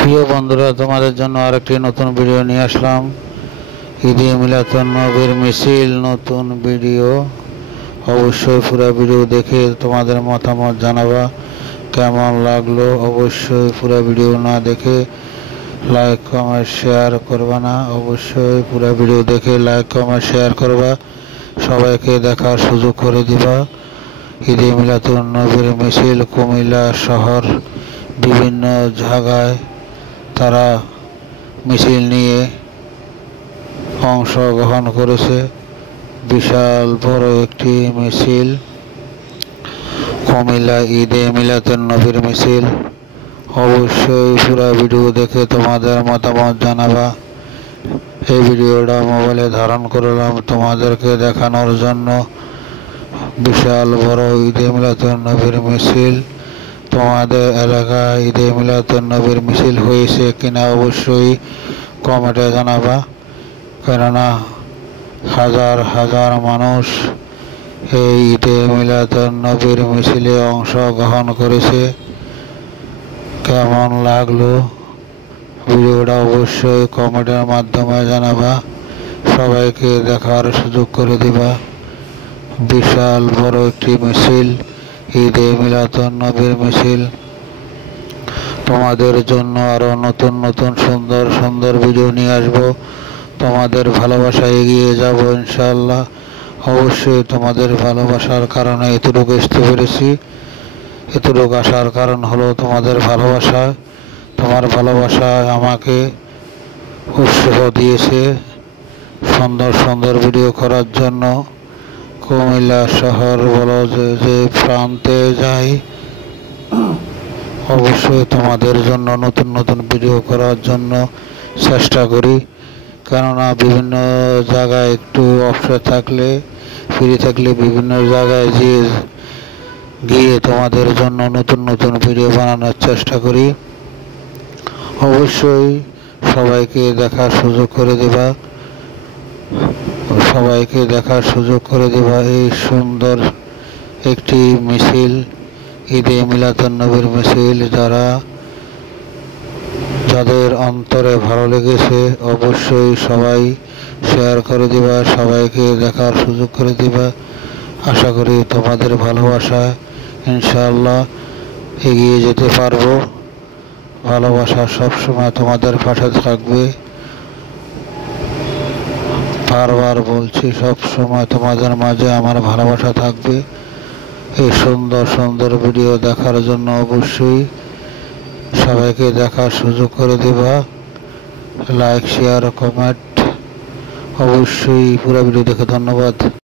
প্রিয় বন্ধুরা, তোমাদের জন্য আরেকটি নতুন ভিডিও নিয়ে আসলাম। ঈদে মিলাদুন নবীর মিছিল নতুন ভিডিও। অবশ্যই পুরো ভিডিও দেখে তোমাদের মতামত জানাবা কেমন লাগলো। অবশ্যই পুরো ভিডিও না দেখে লাইক কমেন্ট শেয়ার করবা না। অবশ্যই পুরো ভিডিও দেখে লাইক কমেন্ট শেয়ার করবা, সবাইকে দেখার সুযোগ করে দিবা। ঈদে মিলাদুন নবীর মিছিল কুমিল্লা শহর বিভিন্ন জায়গায় তারা মিছিল নিয়ে অংশগ্রহণ করেছে। বিশাল বড় একটি মিছিল কুমিল্লা ঈদে মিলাদুন নবীর মিছিল। অবশ্যই পুরো ভিডিও দেখে তোমাদের মতামত জানাবা। এই ভিডিওটা মোবাইলে ধারণ করলাম তোমাদেরকে দেখানোর জন্য। বিশাল বড় ঈদে মিলাদুন নবীর মিছিল। তোমাদের এলাকায় ঈদে মিলাদুন নবীর মিছিল হয়েছে কিনা অবশ্যই কমেন্টে জানাবা, কেননা হাজার হাজার মানুষ এই ঈদে মিলাদুন নবীর মিছিলে অংশগ্রহণ করেছে। কেমন লাগলো ভিডিওটা অবশ্যই কমেন্টের মাধ্যমে জানাবা, সবাইকে দেখার সুযোগ করে দিবা। বিশাল বড় একটি মিছিল ঈদে মিলাদুন নবীর মিছিল। তোমাদের জন্য আরো নতুন নতুন সুন্দর সুন্দর ভিডিও নিয়ে আসবো। তোমাদের ভালোবাসা এগিয়ে যাব ইনশাআল্লাহ। অবশ্যই তোমাদের ভালোবাসার কারণে এতটুকু আসতে পেরেছি। এতটুকু আসার কারণ হলো তোমাদের ভালোবাসা। তোমার ভালোবাসা আমাকে উৎসাহ দিয়েছে সুন্দর সুন্দর ভিডিও করার জন্য। কুমিল্লা শহর বলো যে প্রান্তে যাই, অবশ্যই তোমাদের জন্য নতুন নতুন ভিডিও করার জন্য চেষ্টা করি, কেননা বিভিন্ন জায়গায় একটু অবসর থাকলে ফ্রি থাকলে বিভিন্ন জায়গায় গিয়ে তোমাদের জন্য নতুন নতুন ভিডিও বানানোর চেষ্টা করি। অবশ্যই সবাইকে দেখার সুযোগ করে দেবা, সবাইকে দেখার সুযোগ করে দেবা এই সুন্দর একটি মিছিল ঈদে মিলাদুন নবীর মিছিল। যাদের অন্তরে ভালো লেগেছে অবশ্যই সবাই শেয়ার করে দিবা, সবাইকে দেখার সুযোগ করে দিবা। আশা করি তোমাদের ভালোবাসা ইনশাআল্লাহ এগিয়ে যেতে পারবো। ভালোবাসা সবসময় তোমাদের পাশে থাকবে। বারবার বলছি, সব সময় তোমাদের মাঝে আমার ভালোবাসা থাকবে। এই সুন্দর সুন্দর ভিডিও দেখার জন্য অবশ্যই সবাইকে দেখার সুযোগ করে দিবা। লাইক শেয়ার কমেন্ট অবশ্যই পুরো ভিডিও দেখে ধন্যবাদ।